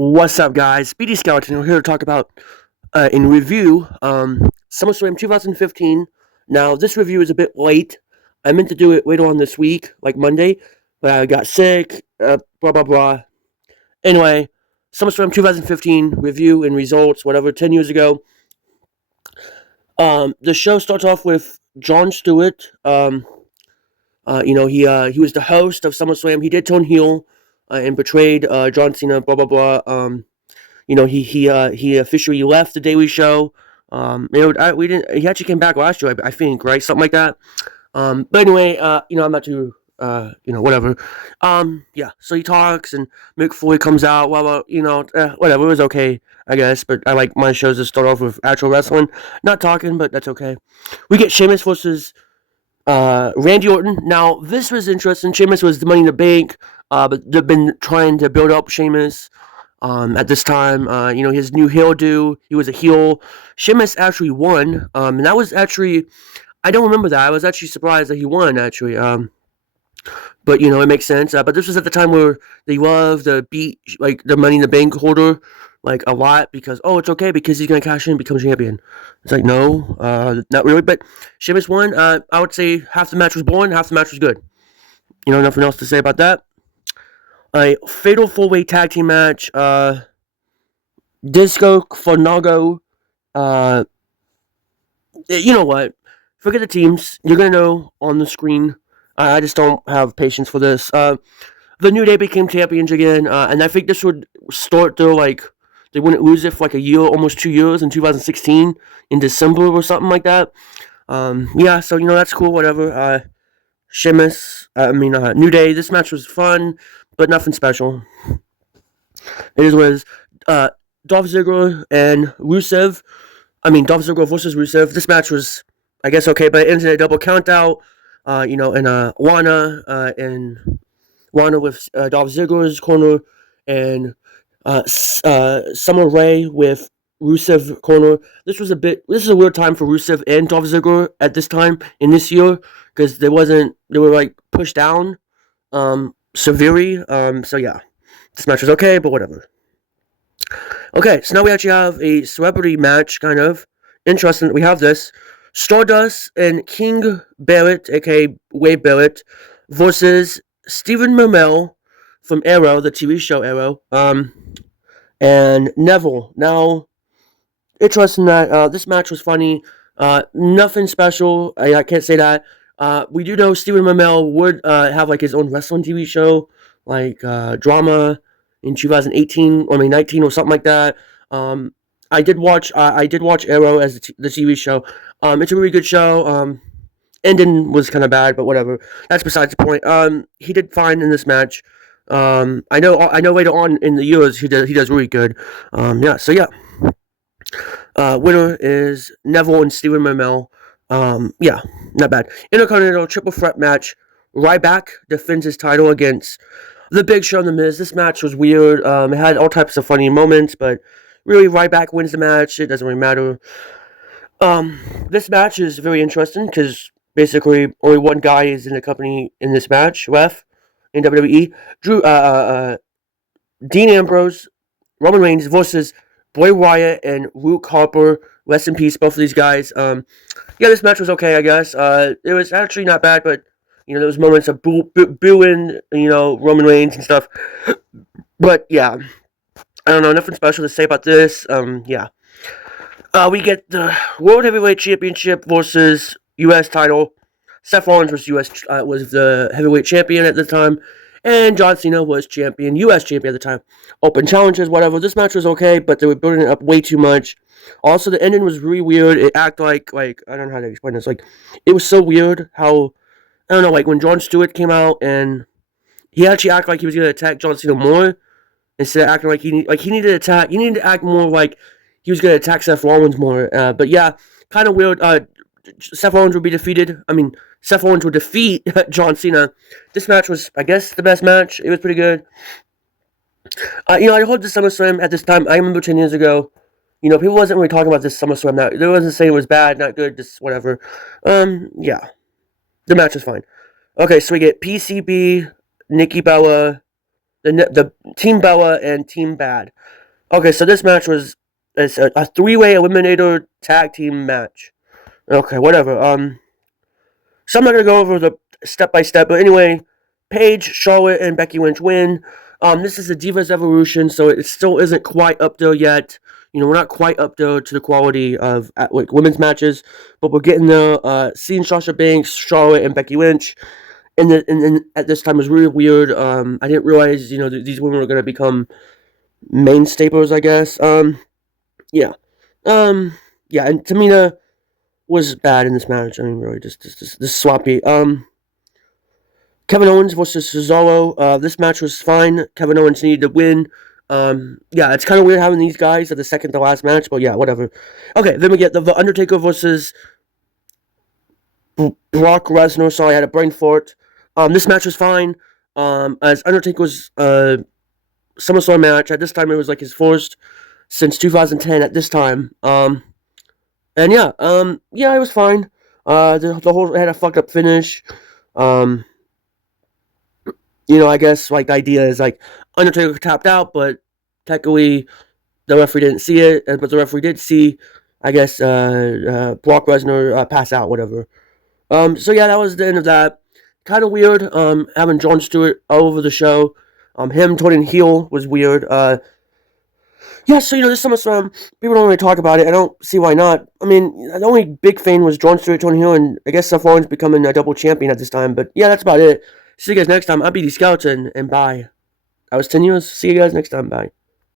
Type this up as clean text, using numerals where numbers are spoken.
What's up, guys? Speedy Skeleton. We're here to talk about, in review, SummerSlam 2015. Now, this review is a bit late. I meant to do it later on this week, like Monday, but I got sick, blah, blah, blah. Anyway, SummerSlam 2015 review and results, whatever, 10 years ago. The show starts off with Jon Stewart. He was the host of SummerSlam. He did turn heel and betrayed John Cena, blah, blah, blah. He officially left the Daily Show. We didn't. He actually came back last year, I think, right, something like that. But anyway, I'm not too, whatever. Yeah. So he talks, and Mick Foley comes out. Well, whatever. It was okay, I guess. But I like my shows to start off with actual wrestling, not talking, but that's okay. We get Sheamus versus Randy Orton. Now, this was interesting. Sheamus was the Money in the Bank, but they've been trying to build up Sheamus. At this time, his new hairdo, he was a heel. Sheamus actually won, and that was actually, I don't remember that. I was actually surprised that he won, actually. But, it makes sense. But this was at the time where they loved to beat, like, the Money in the Bank holder, like, a lot, because, it's okay, because he's going to cash in and become champion. It's like, no, not really, but Sheamus won. I would say half the match was boring, half the match was good. Nothing else to say about that. A fatal four-way tag team match. Disco Fuego. You know what? Forget the teams. You're gonna know on the screen. I just don't have patience for this. The New Day became champions again, and I think this would start their, they wouldn't lose it for like a year, almost 2 years in 2016 in December or something like that. Yeah, so that's cool. Whatever. Sheamus. New Day. This match was fun, but nothing special. It is what it is. Dolph Ziggler and Rusev. Dolph Ziggler versus Rusev. This match was, I guess, okay, but it ended in a double countout. And Lana with Dolph Ziggler's corner, and Summer Rae with Rusev corner. This is a weird time for Rusev and Dolph Ziggler at this time in this year, because they were like pushed down severely. So yeah, this match was okay, but whatever. Okay, so now we actually have a celebrity match, kind of interesting. We have this Stardust and King Barrett, aka Wade Barrett, versus Stephen Amell from Arrow, the TV show Arrow, and Neville. Now, interesting that this match was funny. Nothing special. I can't say that. We do know Stephen Amell would have like his own wrestling TV show, like Drama in 2018 or 19 or something like that. I did watch Arrow as the TV show. It's a really good show. Ending was kind of bad, but whatever. That's besides the point. He did fine in this match. I know later on in the years he does really good. Yeah. So yeah. Winner is Neville and Stephen Amell. Yeah, not bad. Intercontinental triple threat match. Ryback defends his title against The Big Show and The Miz. This match was weird. It had all types of funny moments, but really Ryback wins the match. It doesn't really matter. This match is very interesting because basically only one guy is in the company in this match, ref, in WWE. Dean Ambrose, Roman Reigns versus Bray Wyatt and Luke Harper. Rest in peace, both of these guys. Yeah, this match was okay, I guess. It was actually not bad, but there was moments of booing, Roman Reigns and stuff. But yeah, I don't know, nothing special to say about this. Yeah. We get the World Heavyweight Championship versus U.S. title. Seth Rollins was was the heavyweight champion at the time, and John Cena was U.S. champion at the time. Open challenges, whatever. This match was okay, but they were building it up way too much. Also, the ending was really weird. It acted like I don't know how to explain this. Like, it was so weird how, I don't know, like when Jon Stewart came out and he actually acted like he was going to attack John Cena more instead of acting like he needed to attack. He needed to act more like he was going to attack Seth Rollins more. But yeah, kind of weird. Seth Rollins would be defeated. Seth Rollins would defeat John Cena. This match was, I guess, the best match. It was pretty good. I heard the SummerSlam at this time. I remember 10 years ago. People wasn't really talking about this SummerSlam. They wasn't saying it was bad, not good, just whatever. Yeah. The match was fine. Okay, so we get PCB, Nikki Bella, the Team Bella and Team Bad. Okay, so this match was it's a three-way eliminator tag team match. Okay, whatever. So I'm not gonna go over the step by step, but anyway, Paige, Charlotte, and Becky Lynch win. This is a Divas Evolution, so it still isn't quite up there yet. We're not quite up there to the quality of like women's matches, but we're getting there. Seeing Sasha Banks, Charlotte, and Becky Lynch, and at this time was really weird. I didn't realize these women were gonna become main staples, I guess. Yeah, yeah, and Tamina was bad in this match. I mean, really, just sloppy. Kevin Owens versus Cesaro. This match was fine. Kevin Owens needed to win. Yeah, it's kind of weird having these guys at the second to last match, but yeah, whatever. Okay, then we get the Undertaker versus Brock Lesnar. Sorry, I had a brain fart. This match was fine. As Undertaker's SummerSlam match. At this time, it was like his first since 2010. At this time, and yeah, it was fine. The whole had a fucked up finish. I guess like the idea is like Undertaker tapped out, but technically the referee didn't see it, but the referee did see, I guess, Brock Lesnar pass out, whatever. So yeah, that was the end of that. Kind of weird. Having Jon Stewart all over the show. Him turning heel was weird. Yeah, so this SummerSlam, people don't really talk about it. I don't see why not. I mean, the only big thing was Jon Stewart turning heel, and I guess Seth Rollins becoming a double champion at this time. But yeah, that's about it. See you guys next time. I'll be the Skeleton, and bye. I was 10 years. See you guys next time. Bye.